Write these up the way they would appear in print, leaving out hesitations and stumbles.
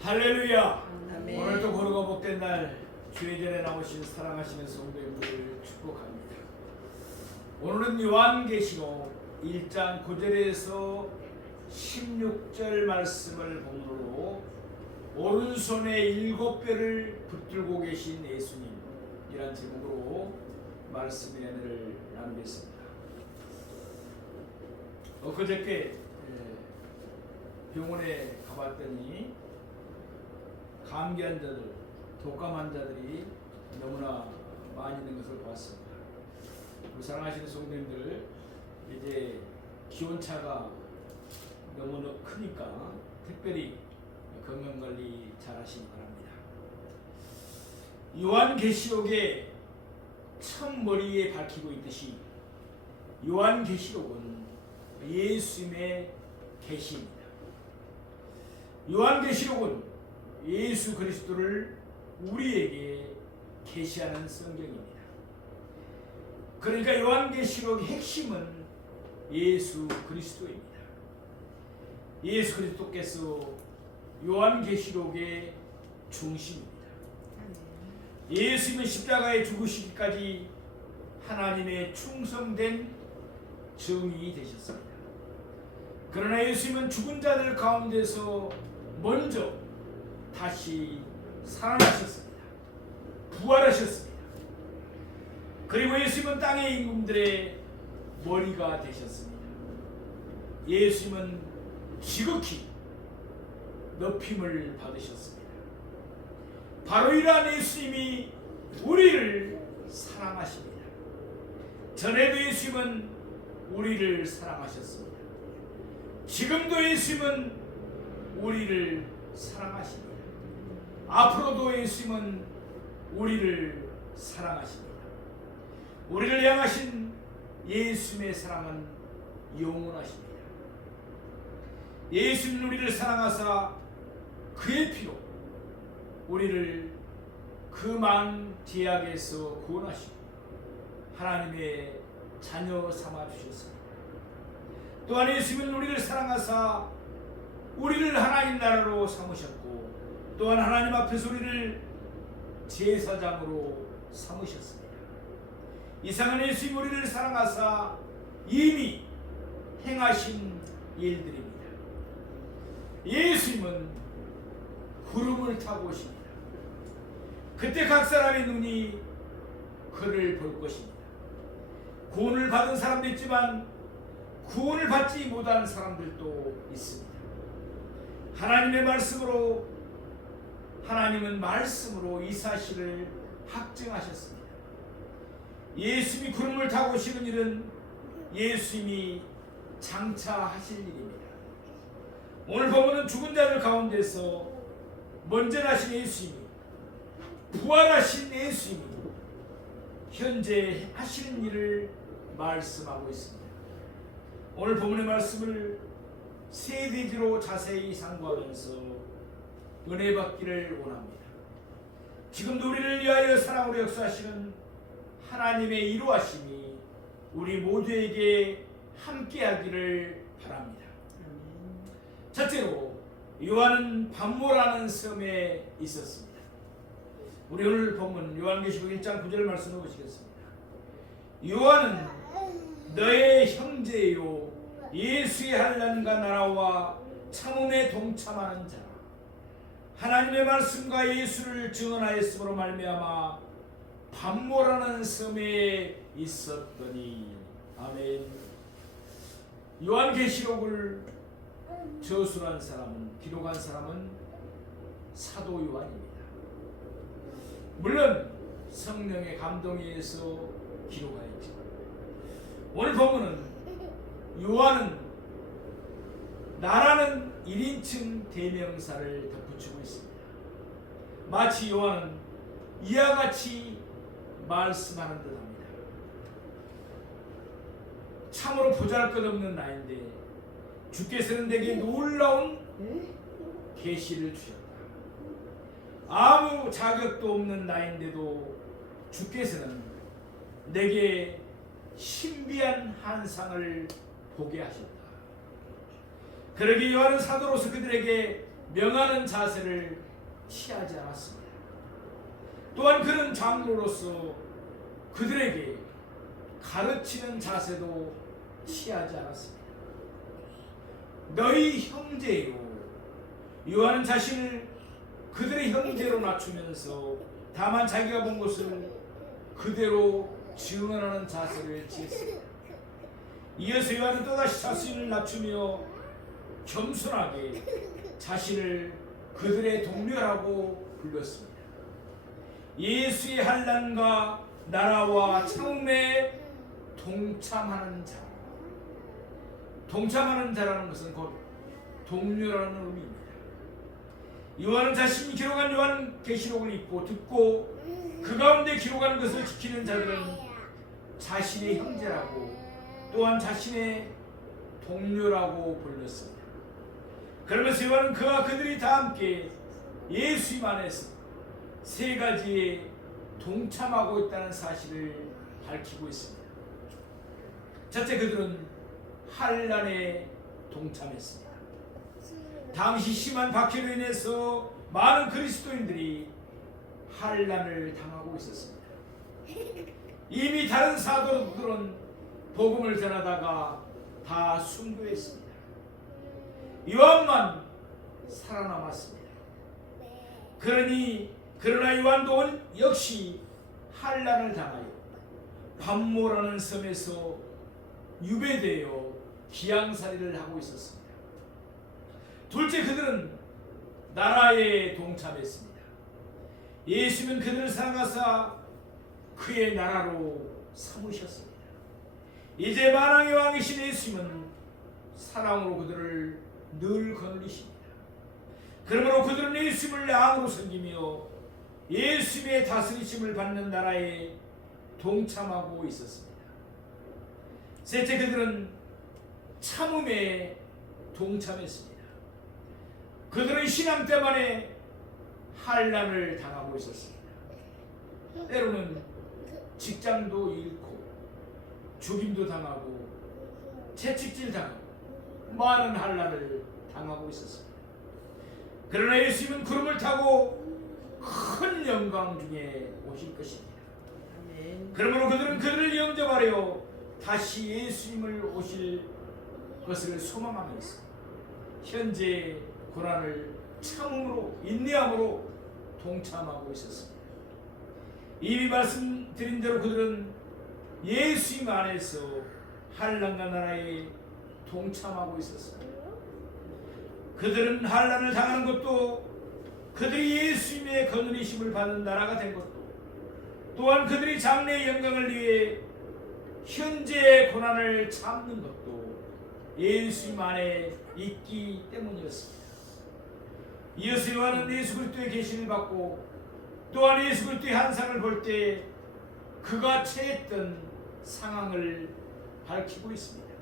할렐루야. 아멘. 오늘도 거룩하고 복된 날 주의 전에 나오신 사랑하시는 성도님들 축복합니다. 오늘은 요한계시록 1장 9절에서 16절 말씀을 본문으로 오른손에 7뼈를 붙들고 계신 예수님이란 제목으로 말씀의 은혜를 나누겠습니다. 그저께 병원에 가봤더니 감기 환자들, 독감 환자들이 너무나 많이 있는 것을 보았습니다. 우리 사랑하시는 성도님들, 이제 기온차가 너무 크니까 특별히 건강관리 잘 하시기 바랍니다. 요한계시록의 첫 머리에 밝히고 있듯이 요한계시록은 예수님의 계시입니다. 요한계시록은 예수 그리스도를 우리에게 계시하는 성경입니다. 그러니까 요한계시록의 핵심은 예수 그리스도입니다. 예수 그리스도께서 요한계시록의 중심입니다. 예수님은 십자가에 죽으시기까지 하나님의 충성된 증인이 되셨습니다. 그러나 예수님은 죽은 자들 가운데서 먼저 다시 살아나셨습니다. 부활하셨습니다. 그리고 예수님은 땅의 임금들의 머리가 되셨습니다. 예수님은 지극히 높임을 받으셨습니다. 바로 이러한 예수님이 우리를 사랑하십니다. 전에도 예수님은 우리를 사랑하셨습니다. 지금도 예수님은 우리를 사랑하십니다. 앞으로도 예수님은 우리를 사랑하십니다. 우리를 향하신 예수님의 사랑은 영원하십니다. 예수님은 우리를 사랑하사 그의 피로 우리를 그 많은 죄악에서 구원하시고 하나님의 자녀 삼아 주셨습니다. 또한 예수님은 우리를 사랑하사 우리를 하나님 나라로 삼으셨고 또한 하나님 앞에서 우리를 제사장으로 삼으셨습니다. 이상은 예수님 우리를 사랑하사 이미 행하신 일들입니다. 예수님은 구름을 타고 오십니다. 그때 각 사람의 눈이 그를 볼 것입니다. 구원을 받은 사람도 있지만 구원을 받지 못한 사람들도 있습니다. 하나님의 말씀으로 하나님은 말씀으로 이 사실을 확증하셨습니다. 예수님이 구름을 타고 오시는 일은 예수님이 장차 하실 일입니다. 오늘 본문은 죽은 자들 가운데서 먼저 나신 예수님이 부활하신 예수님이 현재 하시는 일을 말씀하고 있습니다. 오늘 본문의 말씀을 세 대지로 자세히 상고하면서 은혜 받기를 원합니다. 지금도 우리를 위하여 사랑으로 역사하시는 하나님의 이루하심이 우리 모두에게 함께하기를 바랍니다. 첫째로 요한은 반모라는 섬에 있었습니다. 우리 오늘 본문 요한계시록 1장 9절 말씀을 보시겠습니다. 요한은 너의 형제요 예수의 한란과 나라와 참음에 동참하는 자 하나님의 말씀과 예수를 증언하였으므로 말미암아 반모라는 섬에 있었더니 아멘. 요한계시록을 저술한 사람은 기록한 사람은 사도 요한입니다. 물론 성령의 감동에 의해서 기록하였죠. 오늘 본문은 요한은 나라는 1인칭 대명사를 덧붙이고 있습니다. 마치 요한은 이와 같이 말씀하는 듯합니다. 참으로 보잘것없는 나인데 주께서는 내게 놀라운 계시를 주셨다. 아무 자격도 없는 나인데도 주께서는 내게 신비한 환상을 보게 하셨다. 그러기에 요한은 사도로서 그들에게 명하는 자세를 취하지 않았습니다. 또한 그는 장로로서 그들에게 가르치는 자세도 취하지 않았습니다. 너희 형제요. 요한은 자신을 그들의 형제로 낮추면서 다만 자기가 본 것을 그대로 증언하는 자세를 취했습니다. 이어서 요한은 또다시 자신을 낮추며 겸손하게 자신을 그들의 동료라고 불렀습니다. 예수의 환난과 나라와 참음에 동참하는 자. 동참하는 자라는 것은 곧 동료라는 의미입니다. 요한은 자신이 기록한 요한계시록을 읽고 듣고 그 가운데 기록한 것을 지키는 자들은 자신의 형제라고 또한 자신의 동료라고 불렀습니다. 그러면서 요한은 그와 그들이 다 함께 예수님 안에서 세 가지에 동참하고 있다는 사실을 밝히고 있습니다. 첫째, 그들은 환난에 동참했습니다. 당시 심한 박해로 인해서 많은 그리스도인들이 환난을 당하고 있었습니다. 이미 다른 사도들은 복음을 전하다가 다 순교했습니다. 요한만 살아남았습니다. 그러나 요한도 역시 환난을 당하여 밤모라는 섬에서 유배되어 기양살이를 하고 있었습니다. 둘째, 그들은 나라에 동참했습니다. 예수는 그들을 사랑하사 그의 나라로 삼으셨습니다. 이제 만왕의 왕이신 예수님은 사랑으로 그들을 늘 거느리십니다. 그러므로 그들은 예수님을 왕으로 섬기며 예수님의 다스리심을 받는 나라에 동참하고 있었습니다. 셋째, 그들은 참음에 동참했습니다. 그들은 신앙 때문에 환난을 당하고 있었습니다. 때로는 직장도 잃고 죽임도 당하고 채찍질 당하고 많은 환난을 당하고 있었습니다. 그러나 예수님은 구름을 타고 큰 영광 중에 오실 것입니다. 그러므로 그들은 그들을 영접하려 다시 예수님을 오실 것을 소망하면서 현재 고난을 참음으로 인내함으로 동참하고 있었습니다. 이미 말씀드린 대로 그들은 예수님 안에서 환난과 나라에 동참하고 있었습니다. 그들은 환난을 당하는 것도 그들이 예수님의 거느리심을 받는 나라가 된 것도 또한 그들이 장래의 영광을 위해 현재의 고난을 참는 것도 예수님 안에 있기 때문이었습니다. 이어서 요한은 예수 그리스도의 계시를 받고 또한 예수 그리스도의 환상을 볼 때 그가 처했던 상황을 밝히고 있습니다.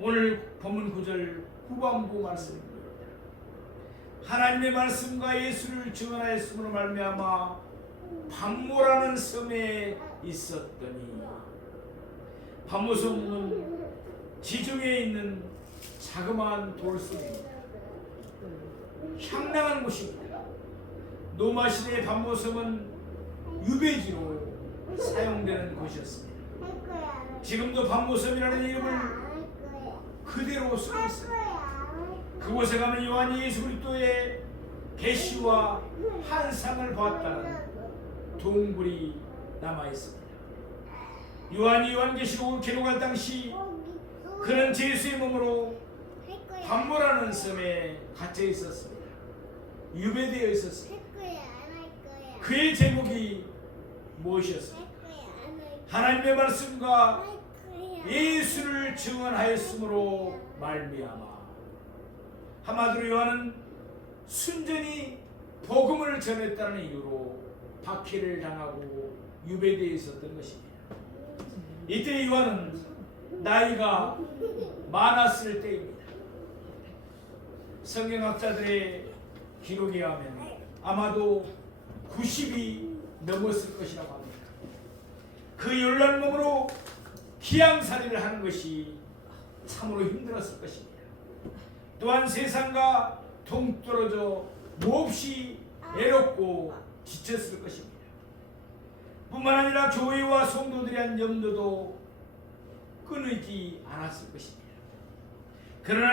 오늘 본문 9절 후반부 말씀입니다. 하나님의 말씀과 예수를 증언하였음으로 말미암아 밤모라는 섬에 있었더니, 밤모섬은 지중해에 있는 자그마한 돌섬입니다. 향락한 곳입니다. 노마 시대의 밤모섬은 유배지로 사용되는 곳이었습니다. 지금도 밤모섬이라는 이름을 그대로 쓰고 있습니다. 그곳에 가면 요한이 예수 그리스도의 계시와 환상을 보았다는 동굴이 남아 있습니다. 요한이 요한계시록을 기록할 당시 그는 예수의 몸으로 밤모라는 섬에 갇혀 있었습니다. 유배되어 있었습니다. 그의 제목이 무엇이었습니까? 하나님의 말씀과 예수를 증언하였으므로 말미암아. 한마디로 요한은 순전히 복음을 전했다는 이유로 박해를 당하고 유배되어 있었던 것입니다. 이때 요한은 나이가 많았을 때입니다. 성경학자들의 기록에 의하면 아마도 90이 넘었을 것이라고 합니다. 그 열난 몸으로 기양살이를 하는 것이 참으로 힘들었을 것입니다. 또한 세상과 동떨어져 몹시 애롭고 지쳤을 것입니다. 뿐만 아니라 교회와 성도들에 대한 염려도 끊이지 않았을 것입니다. 그러나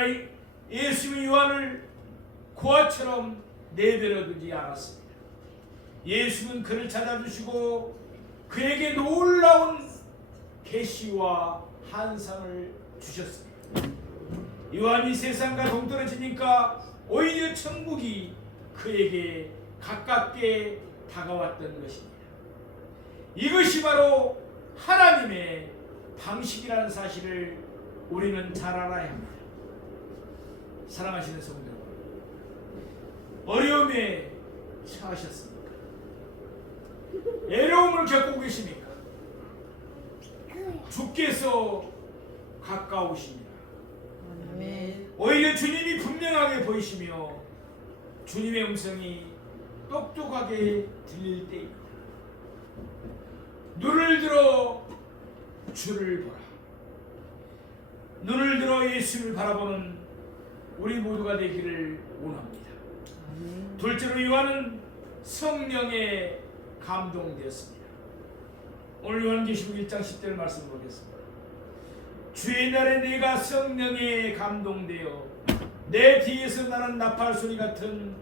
예수님은 요한을 고아처럼 내버려 두지 않았습니다. 예수는 그를 찾아주시고 그에게 놀라운 계시와 환상을 주셨습니다. 요한이 세상과 동떨어지니까 오히려 천국이 그에게 가깝게 다가왔던 것입니다. 이것이 바로 하나님의 방식이라는 사실을 우리는 잘 알아야 합니다. 사랑하시는 성도 여러분, 어려움에 처하셨습니까? 애로움을 겪고 계십니까? 주께서 가까우십니다. 아멘. 오히려 주님이 분명하게 보이시며 주님의 음성이 똑똑하게 들릴 때입니다. 눈을 들어 주를 보라. 눈을 들어 예수를 바라보는 우리 모두가 되기를 원합니다. 아멘. 둘째로 요한은 성령에 감동되었습니다. 오늘 요한계시록 1장 10절 말씀을 보겠습니다. 주의 날에 내가 성령에 감동되어 내 뒤에서 나는 나팔 소리 같은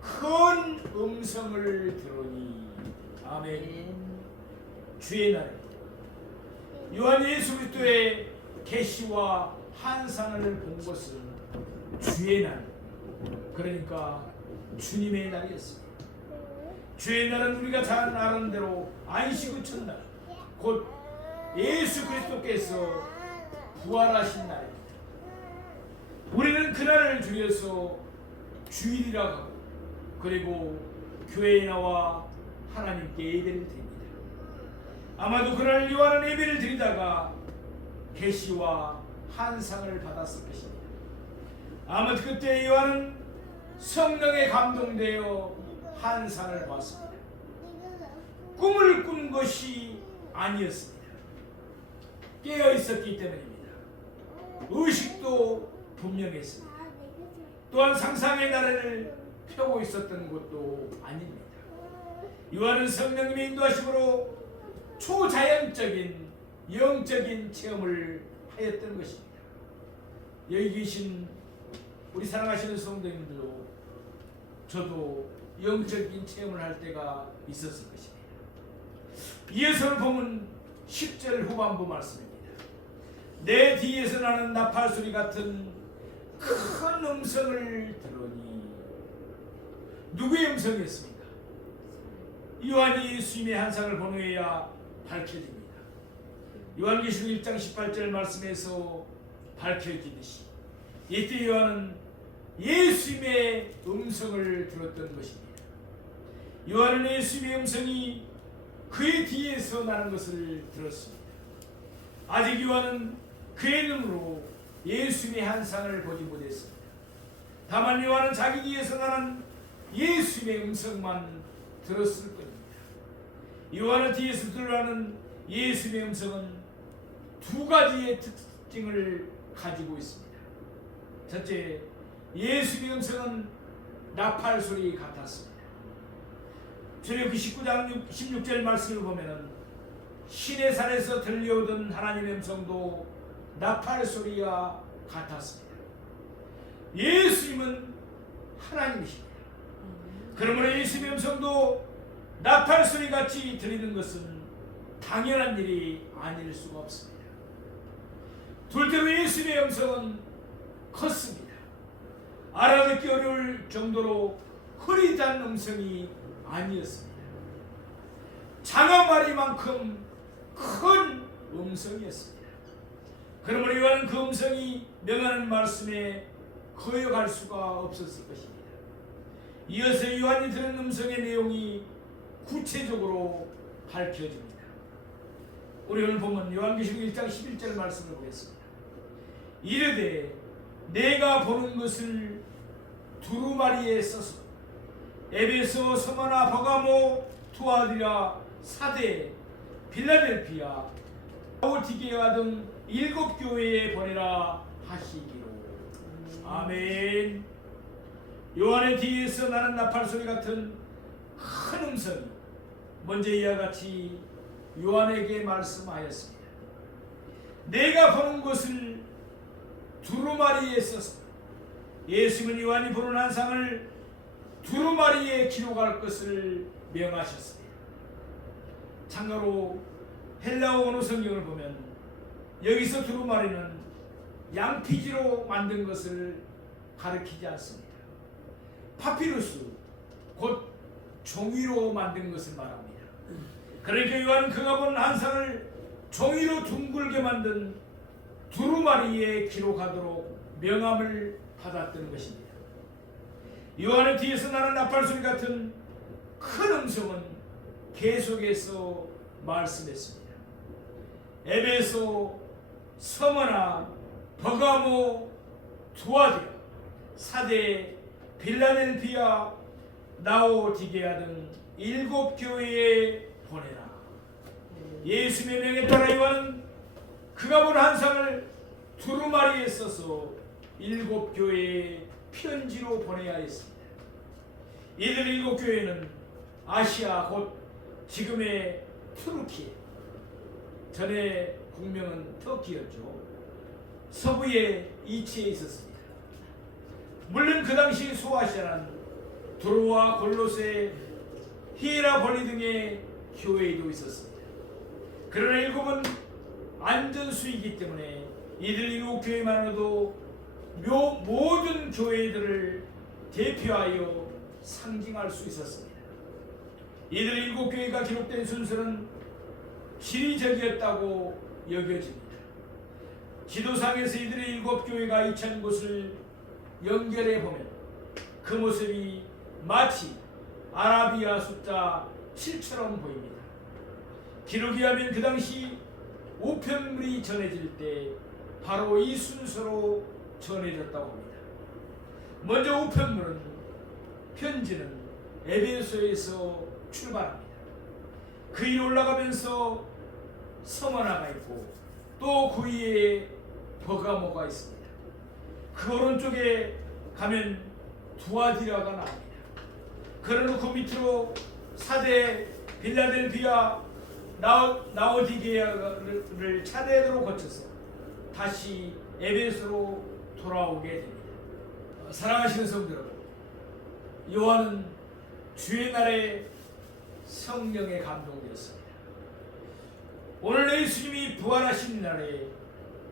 큰 음성을 들으니. 아멘. 주의 날에 요한 예수 그리스도의 계시와 환상을 본 것은 주의 날, 그러니까 주님의 날이었습니다. 주의 날은 우리가 잘 아는 대로 안식 후 첫날, 곧 예수 그리스도께서 부활하신 날입니다. 우리는 그날을 줄여서 주일이라고 하고, 그리고 교회에 나와 하나님께 예배를 드립니다. 아마도 그날 요한은 예배를 드리다가 계시와 환상을 받았을 것입니다. 아마도 그때 요한은 성령에 감동되어 환상을 봤습니다. 꿈을 꾼 것이 아니었습니다. 깨어 있었기 때문입니다. 의식도 분명했습니다. 또한 상상의 나래를 펴고 있었던 것도 아닙니다. 요한은 성령님의 인도하심으로 초자연적인 영적인 체험을 하였던 것입니다. 여기 계신 우리 사랑하시는 성도님들도 저도 영적인 체험을 할 때가 있었을 것입니다. 이어서 보면 10절 후반부 말씀입니다. 내 뒤에서 나는 나팔 소리 같은 큰 음성을 들으니. 누구의 음성이었습니까? 요한이 예수님의 환상을 본 후에야 밝혀집니다. 요한계시록 1장 18절 말씀에서 밝혀지듯이 이때 요한은 예수님의 음성을 들었던 것입니다. 요한은 예수님의 음성이 그의 뒤에서 나는 것을 들었습니다. 아직 요한은 그의 눈으로 예수님의 환상을 보지 못했습니다. 다만 요한은 자기 뒤에서 나는 예수님의 음성만 들었을 뿐입니다. 요한의 뒤에서 들어가는 예수님의 음성은 두 가지의 특징을 가지고 있습니다. 첫째, 예수님의 음성은 나팔 소리 같았습니다. 출애굽기 19장 16절 말씀을 보면은 신의 산에서 들려오던 하나님의 음성도 나팔 소리와 같았습니다. 예수님은 하나님이십니다. 그러므로 예수님의 음성도 나팔 소리 같이 들리는 것은 당연한 일이 아닐 수가 없습니다. 둘째로 예수님의 음성은 컸습니다. 알아듣기 어려울 정도로 흐릿한 음성이 아니었습니다. 장아마리만큼 큰 음성이었습니다. 그러므로 요한은 그 음성이 명하는 말씀에 거역할 수가 없었을 것입니다. 이어서 요한이 들은 음성의 내용이 구체적으로 밝혀집니다. 우리 오늘 보면 요한계시록 1장 11절 말씀을 보겠습니다. 이르되 내가 보는 것을 두루마리에 써서 에베소, 서머나, 버가모, 투아디라, 사대, 빌라델피아, 라오디게아 등 7 교회에 보내라 하시기로. 아멘. 요한의 뒤에서 나는 나팔소리 같은 큰 음성이 먼저 이와 같이 요한에게 말씀하였습니다. 내가 보는 것을 두루마리에 써서 예수님은 요한이 보는 환상을 두루마리에 기록할 것을 명하셨습니다. 참고로 헬라어 원어 성경을 보면 여기서 두루마리는 양피지로 만든 것을 가리키지 않습니다. 파피루스, 곧 종이로 만든 것을 말합니다. 그러니까 요한은 그가 본 환상을 종이로 둥글게 만든 두루마리에 기록하도록 명함을 받았던 것입니다. 요한의 뒤에서 나는 나팔소리 같은 큰 음성은 계속해서 말씀했습니다. 에베소, 서머나, 버가모, 두아디라, 사대, 빌라델피아, 라오디게아 등 7 교회에 보내라. 예수님의 명에 따라 요한은 그가 본 환상을 두루마리에 써서 7 교회에 편지로 보내야 했습니다. 이들 7 교회는 아시아, 곧 지금의 투르키, 전에 국명은 터키였죠. 서부에 이치에 있었습니다. 물론 그 당시 소아시아는 도로와 골로새, 히에라폴리 등의 교회도 있었습니다. 그러나 7은 안전수이기 때문에 이들 7 교회만으로도 모든 교회들을 대표하여 상징할 수 있었습니다. 이들 7 교회가 기록된 순서는 지리적이었다고 여겨집니다. 지도상에서 이들의 7 교회가 위치한 곳을 연결해 보면 그 모습이 마치 아라비아 숫자 7처럼 보입니다. 기록에 하면 그 당시 우편물이 전해질 때 바로 이 순서로 전해졌다고 합니다. 먼저 우편물은, 편지는 에베소에서 출발합니다. 그 위로 올라가면서 서머나가 있고 또 그 위에 버가모가 있습니다. 그 오른쪽에 가면 두아디라가 나옵니다. 그러고 그 밑으로 사대, 빌라델피아, 라오디게아를 차례대로 거쳐서 다시 에베소로 돌아오게 됩니다. 사랑하시는 성도 여러분, 요한은 주의 날에 성령에 감동되었습니다. 오늘 예수님이 부활하신 날에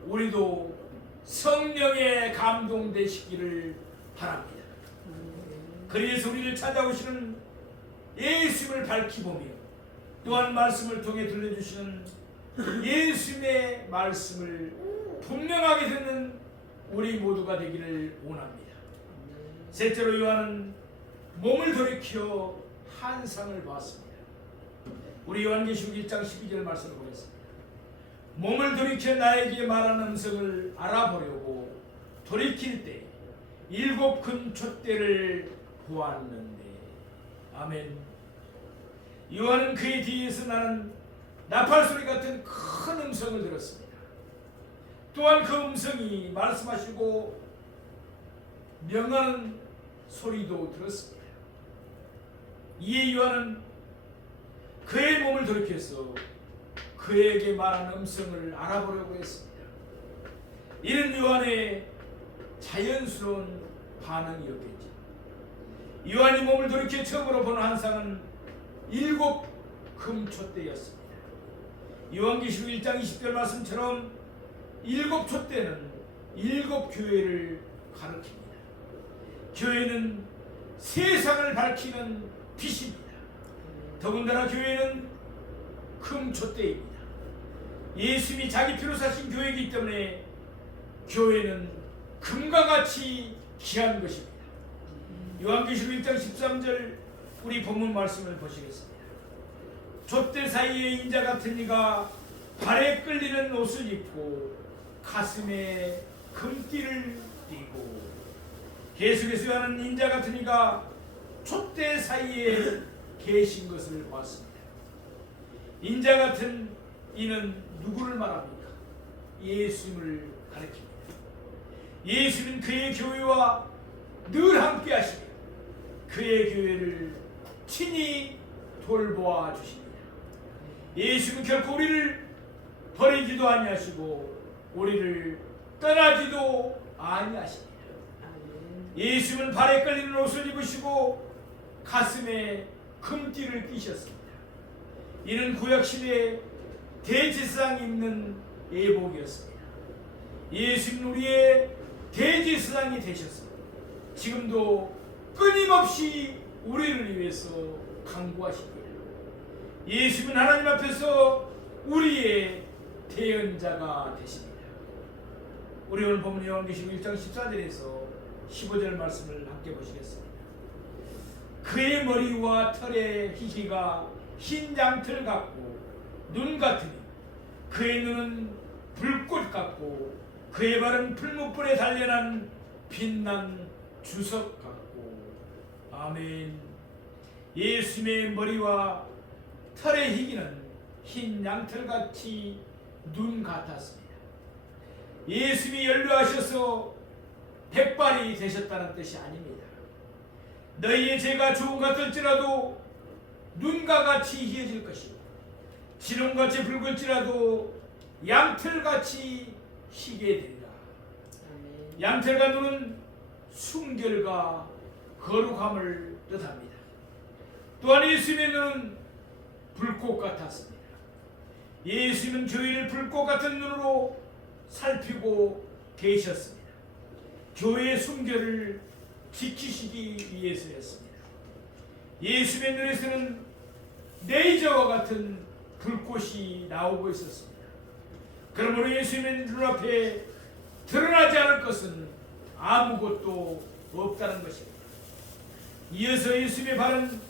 우리도 성령에 감동되시기를 바랍니다. 그래서 우리를 찾아오시는 예수님을 밝히보며 또한 말씀을 통해 들려주시는 예수님의 말씀을 분명하게 듣는 우리 모두가 되기를 원합니다. 셋째로 요한은 몸을 돌이켜 환상을 봤습니다. 우리 요한계시록 1장 12절 말씀을 보겠습니다. 몸을 돌이켜 나에게 말하는 음성을 알아보려고 돌이킬 때 7 큰 촛대를 보았는데. 아멘. 요한은 그의 뒤에서 나는 나팔소리 같은 큰 음성을 들었습니다. 또한 그 음성이 말씀하시고 명하는 소리도 들었습니다. 이에 요한은 그의 몸을 돌이켜서 그에게 말하는 음성을 알아보려고 했습니다. 이는 요한의 자연스러운 반응이었겠죠. 요한이 몸을 돌이켜 처음으로 본 환상은 7 금촛대였습니다. 요한계시록 1장 20절 말씀처럼 7 촛대는 7 교회를 가리킵니다. 교회는 세상을 밝히는 빛입니다. 더군다나 교회는 금촛대입니다. 예수님이 자기 피로 사신 교회이기 때문에 교회는 금과 같이 귀한 것입니다. 요한계시록 1장 13절 우리 본문 말씀을 보시겠습니다. 촛대 사이에 인자 같은 이가 발에 끌리는 옷을 입고 가슴에 금띠를 띠고, 계속해서 하는 인자 같은 이가 촛대 사이에 계신 것을 보았습니다. 인자 같은 이는 누구를 말합니까? 예수님을 가리킵니다. 예수님은 그의 교회와 늘 함께 하시며 그의 교회를 친히 돌보아 주십니다. 예수는 결코 우리를 버리지도 아니하시고 우리를 떠나지도 아니하십니다. 예수는 발에 끌리는 옷을 입으시고 가슴에 금띠를 띠셨습니다. 이는 구약시대에 대제사장이 입는 예복이었습니다. 예수는 우리의 대제사장이 되셨습니다. 지금도 끊임없이 우리를 위해서 간구하십니다. 예수는 하나님 앞에서 우리의 대언자가 되십니다. 우리 오늘 본문 요한계시록 1장 14절에서 15절 말씀을 함께 보시겠습니다. 그의 머리와 털의 희희가 흰 양털 같고 눈 같으니 그의 눈은 불꽃 같고 그의 발은 풀무불에 단련한 빛난 주석 같고. 아멘. 예수님의 머리와 털의 희기는 흰 양털같이 눈 같았습니다. 예수님이 연료하셔서 백발이 되셨다는 뜻이 아닙니다. 너희의 죄가 조금 같을지라도 눈과 같이 희어질 것이고 지름같이 붉을지라도 양털같이 희게 되리라. 양털과 눈은 순결과 거룩함을 뜻합니다. 또한 예수님의 눈은 불꽃 같았습니다. 예수님은 교회를 불꽃 같은 눈으로 살피고 계셨습니다. 교회의 순결을 지키시기 위해서였습니다. 예수님의 눈에서는 레이저와 같은 불꽃이 나오고 있었습니다. 그러므로 예수님의 눈앞에 드러나지 않을 것은 아무것도 없다는 것입니다. 이어서 예수님의 발은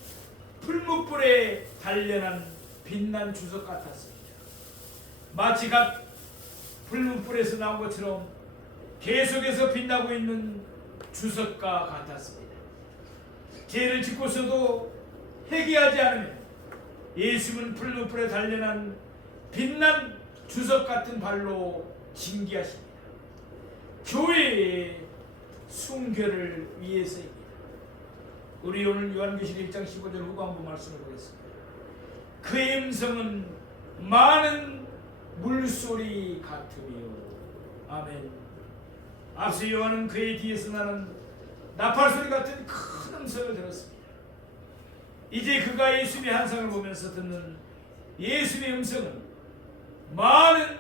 풀무불에 단련한 빛난 주석 같았습니다. 마치 갓 풀무불에서 나온 것처럼 계속해서 빛나고 있는 주석과 같았습니다. 죄를 짓고서도 회개하지 않으면 예수님은 풀무불에 단련한 빛난 주석 같은 발로 징계하십니다. 교회의 순결을 위해서입니다. 우리 오늘 요한계시록 1장 15절 후반부 말씀을 보겠습니다. 그의 음성은 많은 물소리 같으며. 아멘. 앞서 요한은 그의 뒤에서 나는 나팔소리 같은 큰 음성을 들었습니다. 이제 그가 예수님의 한상을 보면서 듣는 예수님의 음성은 많은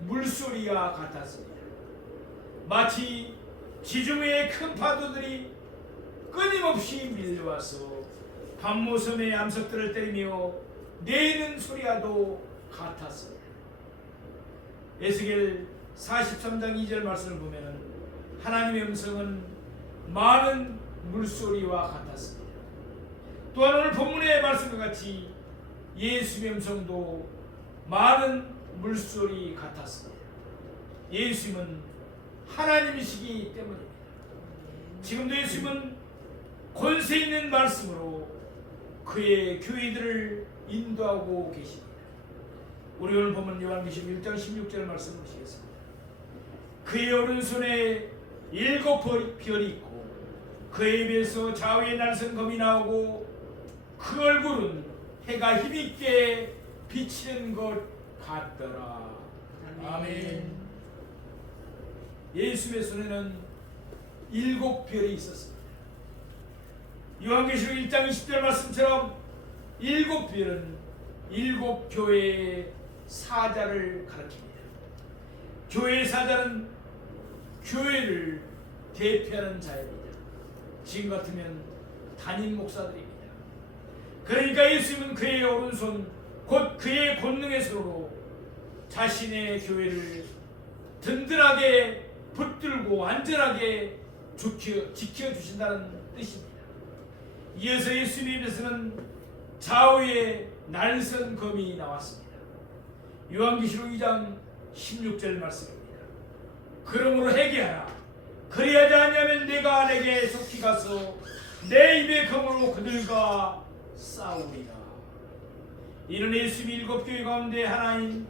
물소리와 같았습니다. 마치 지중해의 큰 파도들이 끊임없이 밀려와서 밤모섬의 암석들을 때리며 내는 소리와도 같았습니다. 에스겔 43장 2절 말씀을 보면 하나님의 음성은 많은 물소리와 같았습니다. 또한 오늘 본문의 말씀과 같이 예수의 음성도 많은 물소리 같았습니다. 예수님은 하나님이시기 때문입니다. 지금도 예수님은 권세 있는 말씀으로 그의 교회들을 인도하고 계십니다. 우리 오늘 보면 요한계시록 1장 16절 말씀 보시겠습니다. 그의 오른손에 7 별이 있고 그의 입에서 좌우에 날선 검이 나오고 그 얼굴은 해가 힘있게 비치는 것 같더라. 아멘. 예수의 손에는 7 별이 있었습니다. 요한계시록 1장 20절 말씀처럼 7 별은 7 교회의 사자를 가리킵니다. 교회의 사자는 교회를 대표하는 자입니다. 지금 같으면 담임 목사들입니다. 그러니까 예수님은 그의 오른손 곧 그의 권능의 손으로 자신의 교회를 든든하게 붙들고 안전하게 지켜주신다는 뜻입니다. 이어서 예수님의 입에서는 좌우에 날선 검이 나왔습니다. 요한계시록 2장 16절 말씀입니다. 그러므로 회개하라. 그리하지 아니하면 내가 내게 속히 가서 내 입의 검으로 그들과 싸우리라. 이는 예수님이 7 교회 가운데 하나인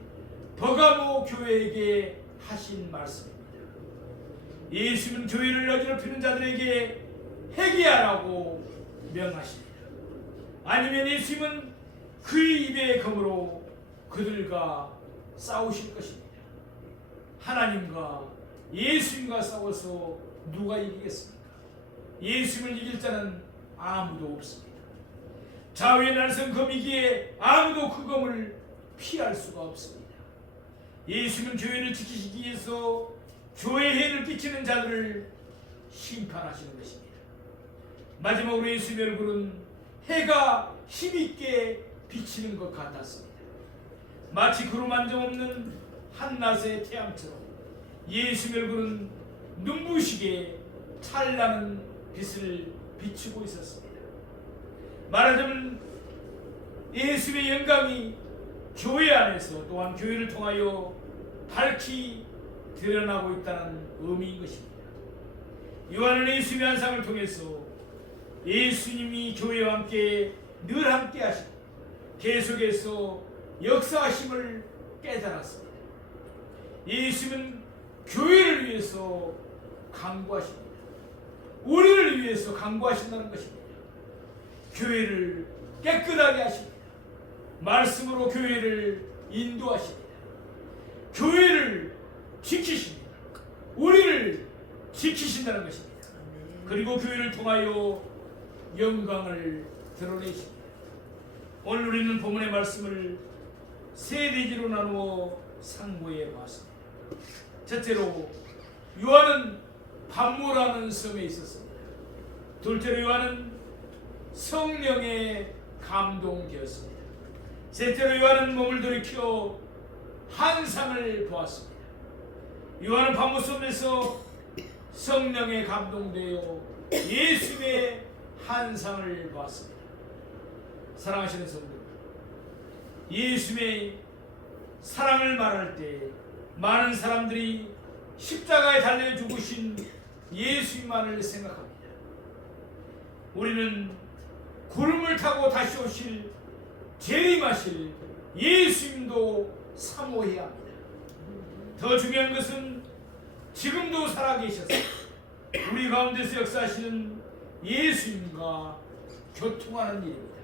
버가모 교회에게 하신 말씀입니다. 예수님은 교회를 어지럽히는 자들에게 회개하라고 명하십니다. 아니면 예수님은 그의 입의 검으로 그들과 싸우실 것입니다. 하나님과 예수님과 싸워서 누가 이기겠습니까? 예수님을 이길 자는 아무도 없습니다. 좌우의 날선 검이기에 아무도 그 검을 피할 수가 없습니다. 예수님은 교회를 지키시기 위해서 교회에 해를 끼치는 자들을 심판하시는 것입니다. 마지막으로 예수님의 얼굴은 해가 힘있게 비치는 것 같았습니다. 마치 구름 한 점 없는 한낮의 태양처럼 예수님의 얼굴은 눈부시게 찬란한 빛을 비추고 있었습니다. 말하자면 예수님의 영광이 교회 안에서 또한 교회를 통하여 밝히 드러나고 있다는 의미인 것입니다. 요한은 예수님의 환상을 통해서 예수님이 교회와 함께 늘 함께 하시고 계속해서 역사하심을 깨달았습니다. 예수님은 교회를 위해서 간구하십니다. 우리를 위해서 간구하신다는 것입니다. 교회를 깨끗하게 하십니다. 말씀으로 교회를 인도하십니다. 교회를 지키십니다. 우리를 지키신다는 것입니다. 그리고 교회를 통하여 영광을 드러내십니다. 오늘 우리는 본문의 말씀을 세 대지로 나누어 상고해 보았습니다. 첫째로 요한은 pat모라는 섬에 있었습니다. 둘째로 요한은 성령에 감동되었습니다. 셋째로 요한은 몸을 돌이켜 환상을 보았습니다. 요한은 pat모 섬에서 성령에 감동되어 예수의 환상을 보았습니다. 사랑하시는 성도, 예수의 사랑을 말할 때 많은 사람들이 십자가에 달려 죽으신 예수님만을 생각합니다. 우리는 구름을 타고 다시 오실 재림하실 예수님도 사모해야 합니다. 더 중요한 것은 지금도 살아계셔서 우리 가운데서 역사하시는 예수님과 교통하는 일입니다.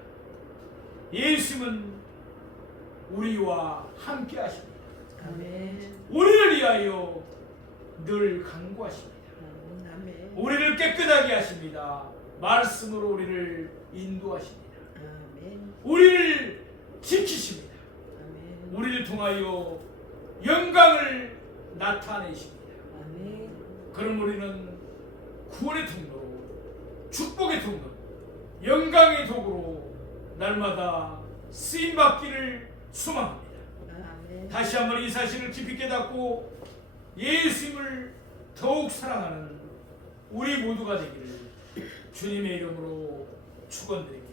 예수님은 우리와 함께 하십니다. 아멘. 우리를 위하여 늘 간구하십니다. 아멘. 우리를 깨끗하게 하십니다. 말씀으로 우리를 인도하십니다. 아멘. 우리를 지키십니다. 아멘. 우리를 통하여 영광을 나타내십니다. 아멘. 그럼 우리는 구원의 통로로, 축복의 통로로, 영광의 도구로 날마다 쓰임받기를 소망합니다. 아멘. 다시 한번 이 사실을 깊이 깨닫고 예수님을 더욱 사랑하는 우리 모두가 되기를 주님의 이름으로 축원드립니다.